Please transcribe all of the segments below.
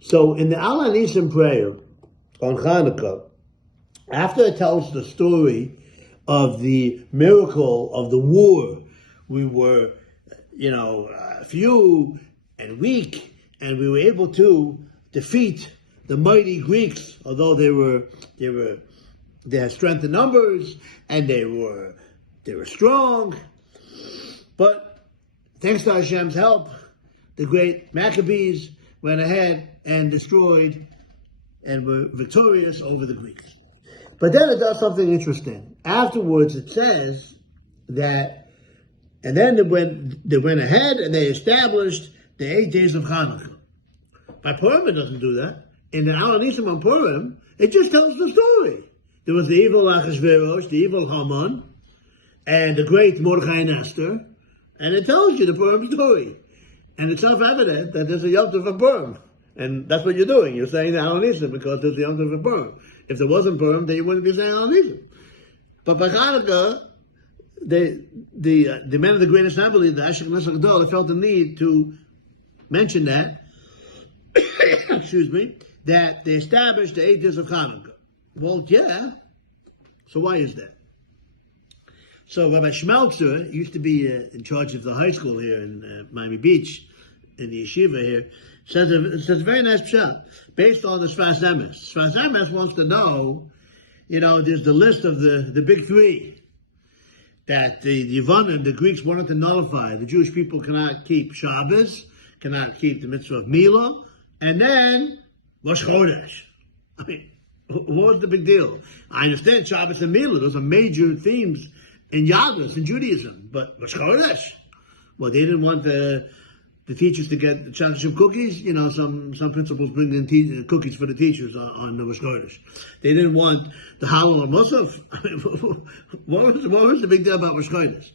So in the Al Hanisim prayer on Chanuka, after it tells the story of the miracle of the war, we were, few and weak, and we were able to defeat the mighty Greeks, although they had strength in numbers and they were strong. But thanks to Hashem's help, the great Maccabees went ahead and destroyed and were victorious over the Greeks. But then it does something interesting. Afterwards, it says that, and then they went ahead and they established the 8 days of Hanukkah. By Purim, it doesn't do that. In the Al Hanisim on Purim, it just tells the story. There was the evil Achashverosh, the evil Haman, and the great Mordechai and Esther, and it tells you the Purim story. And it's self-evident that there's a Yom Tov of Purim. And that's what you're doing. You're saying the Al Hanisim because there's a Yom Tov of Purim. If there wasn't Purim, then you wouldn't be saying Al Hanisim. But by Hanukkah, the men of the Great Assembly, the Ashik Nesach Gadol, felt the need to mention that, excuse me, that they established the 8 days of Hanukkah. Well, yeah. So why is that? So Rabbi Schmelzer used to be in charge of the high school here in Miami Beach, in the yeshiva here. Says a very nice pshat based on the Sfas Emes. Sfas Emes wants to know, there's the list of the big three that the Yevanim, the Greeks, wanted to nullify. The Jewish people cannot keep Shabbos, cannot keep the mitzvah of Milah, and then Rosh Chodesh. I mean, what was the big deal? I understand Shabbos and Milah; those are major themes in Yadus, in Judaism. But Rosh Chodesh, well, they didn't want the teachers to get the championship cookies. Some principals bring in cookies for the teachers on Rosh Chodesh. They didn't want the halal or musaf. What was the big deal about Rosh Chodesh?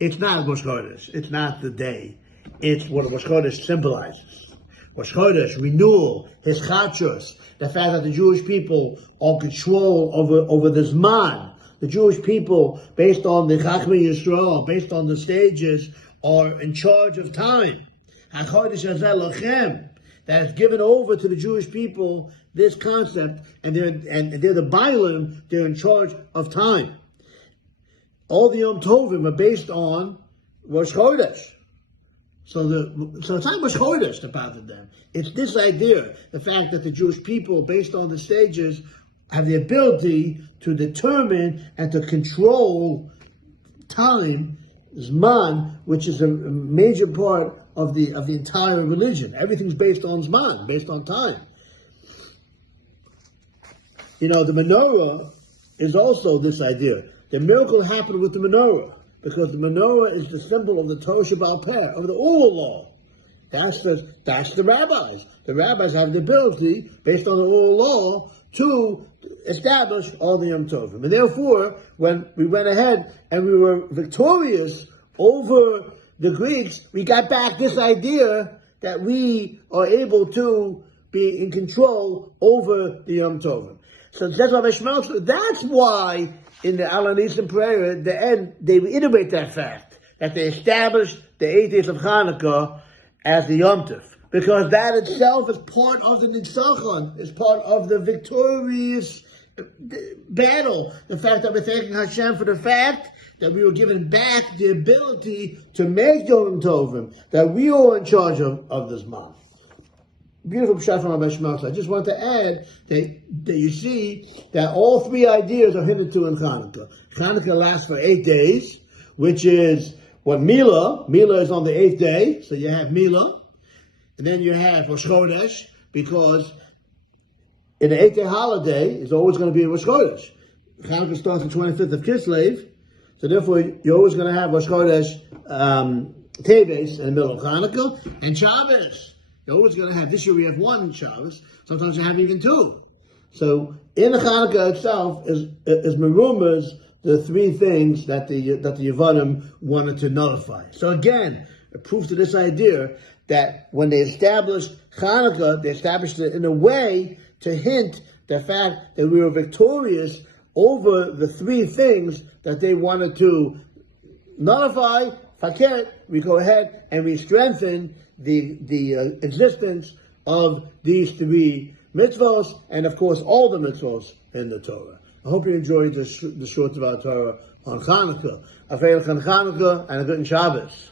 It's not Rosh Chodesh. It's not the day. It's what Rosh Chodesh symbolizes. Rosh Chodesh, renewal, hischachos, the fact that the Jewish people are control over the Zman. The Jewish people, based on the Chachmei Yisrael, based on the stages, are in charge of time. HaChodesh Hazeh Lachem, that has given over to the Jewish people this concept, and they're the Bailim, they're in charge of time. All the Yom Tovim are based on Rosh Chodesh. So it's not Rosh Chodesh that bothered them. It's this idea, the fact that the Jewish people, based on the stages, have the ability to determine and to control time, Zman, which is a major part of the entire religion. Everything's based on Zman, based on time. The menorah is also this idea. The miracle happened with the menorah, because the menorah is the symbol of the Torah Shebaal Peh, of the oral law. That's the rabbis. The rabbis have the ability, based on the oral law, to establish all the Yom Tovim. And therefore, when we went ahead and we were victorious over the Greeks, we got back this idea that we are able to be in control over the Yom Tovim. So that's why in the Al Hanisim prayer, at the end, they reiterate that fact, that they established the 8 days of Hanukkah as the Yom Tov. Because that itself is part of the Nitzachon, is part of the victorious battle. The fact that we're thanking Hashem for the fact that we were given back the ability to make Yom Tovim, that we are in charge of this month. Beautiful pshat from Rabbi Shmuel. I just want to add that you see that all three ideas are hinted to in Chanukah. Chanukah lasts for 8 days, which is what Milah is on the 8th day, so you have Milah. And then you have Rosh Chodesh, because in the 8th day holiday, it's always going to be Rosh Chodesh. Chanukah starts on the 25th of Kislev, so therefore you're always going to have Rosh Chodesh Teves in the middle of Chanukah, and Shabbos. You're always going to have, this year we have one Shabbos, sometimes you have even two. So in the Chanukah itself is merumas the three things that the Yevanim wanted to nullify. So again, a proof to this idea that when they established Chanukah, they established it in a way to hint the fact that we were victorious over the three things that they wanted to nullify. Faket, we go ahead and we strengthen the existence of these three mitzvos, and of course all the mitzvos in the Torah. I hope you enjoyed the short of our Torah on Chanuka. A Chanukah and a good Shabbos.